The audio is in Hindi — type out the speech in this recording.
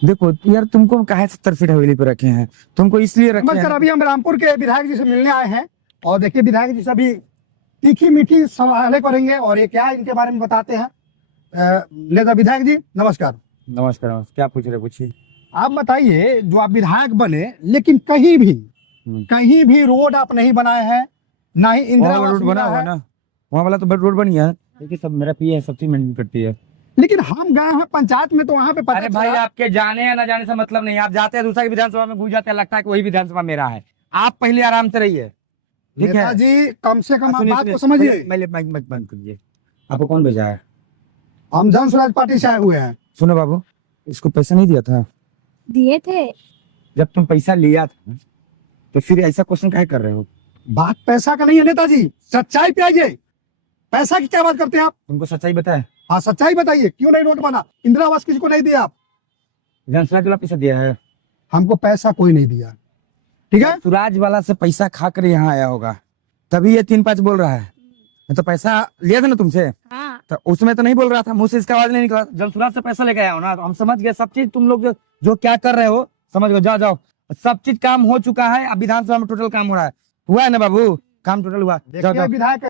देखो यार, तुमको काहे 70 फीट हवेली पे रखे हैं? तुमको इसलिए रखे नमस्कार, हैं। अभी हम रामपुर के विधायक जी से मिलने आए हैं और देखिए विधायक जी से अभी तीखी मीठी सवालें करेंगे और ये क्या इनके बारे में बताते हैं। नेता विधायक जी नमस्कार। नमस्कार नमस्कार, क्या पूछ रहे पूछिए। आप बताइए, जो आप विधायक बने लेकिन कहीं भी रोड आप नहीं बनाए हैं, ना ही इंदिरा वहाँ आवास रोड बना मिला हुआ है। ना, वहाँ वाला तो रोड बन गया है। देखिए सब मेरा पी है, सब चीज मेंटेन करती है। लेकिन हम गए हैं पंचायत में तो वहाँ पे पता अरे भाई, चला। आपके जाने या ना जाने से मतलब नहीं। आप जाते हैं दूसरा की विधानसभा में, घुस जाते हैं, लगता है कि वही विधानसभा मेरा है। आप पहले आराम से रहिए, ठीक है? नेताजी कम से कम आप सुनिए, बात सुनिए, को समझिए। पहले माइक मत बंद कीजिए। आपको कौन भेजा है? हम जन स्वराज पार्टी से आए हुए हैं। सुनो बाबू, इसको पैसा नहीं दिया था? दिए थे। जब तुम पैसा लिया था तो फिर ऐसा क्वेश्चन काहे कर रहे हो? बात पैसा का नहीं है नेताजी, सच्चाई पे आइए। पैसा की क्या बात करते हैं आप? तुमको सच्चाई बताए? हाँ सच्चाई बताइए, क्यों नहीं रोड बना? इंदिरा आवास किसी को नहीं दिया आप? विधानसभा वाला पैसा दिया है? हमको पैसा कोई नहीं दिया, ठीक है? सुराज वाला से पैसा खा कर यहाँ आया होगा, तभी ये 3-5 बोल रहा है। तो पैसा लिया था ना तुमसे, हाँ। तो उसमें तो नहीं बोल रहा था, मुंह से इसका आवाज नहीं निकला। जब सुराज से पैसा लेके आया हो ना, तो हम समझ गए सब चीज। तुम लोग जो क्या कर रहे हो समझ गए। जाओ जाओ, सब चीज काम हो चुका है। अब विधानसभा में टोटल काम हो रहा है। हुआ है ना बाबू? काम टोटल हुआ। जाओ देखिए जाओ। विधायक